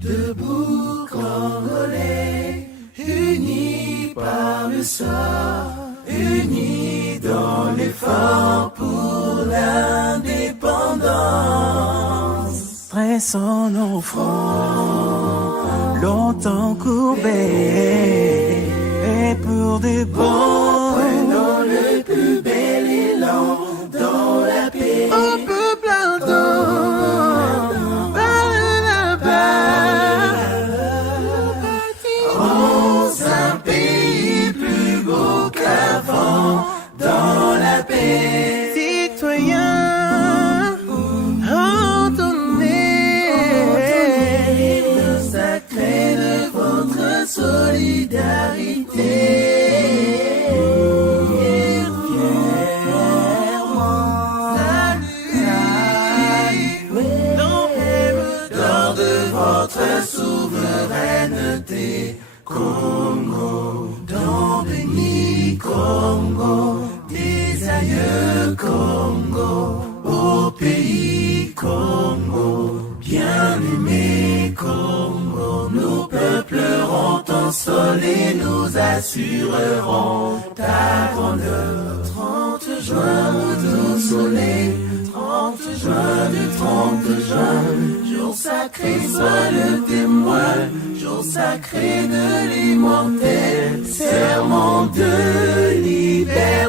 Debout Congolais, unis par le sort, unis dans l'effort pour l'indépendance. Dressons nos fronts, longtemps courbés, et pour de bon, prenons le plus bel élan dans la paix. Au peuple ardent, par la Rends un pays plus beau qu'avant dans la paix. Citoyens, entendez le sacré de votre solidarité. Souveraineté, Congo, dans béni Congo, des aïeux Congo, au pays Congo, bien-aimé Congo, nous peuplerons ton sol et nous assurerons ta grandeur. 30 juin, au soleil, 30 juin du 30 juin, jour sacré, sois le témoin, jour sacré de l'immortel, serment de liberté.